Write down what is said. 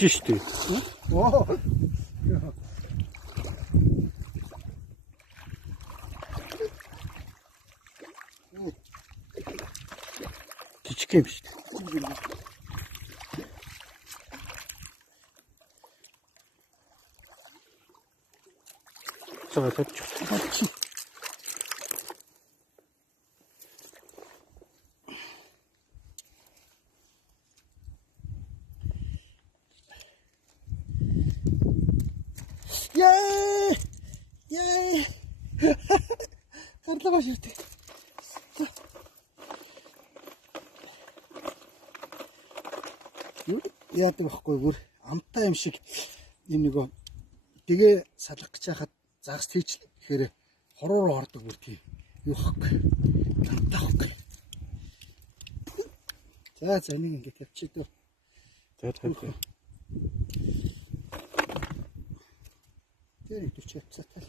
Ирж штэ. Оо. Жижиг юм штэ. Цаа тавьчих. Яа! Яа! Харлаа ширтээ. Яадаг байхгүй бүр амтаа юм шиг энэ нөгөө дэгээ салгах гэж хахад загас тийч гэхээр хороо руу ордог бүр тийм юу хахгүй. Амтаа хахгүй. За энийг ингээд тавьчих. За тавь. Тэр их төч явцаатай.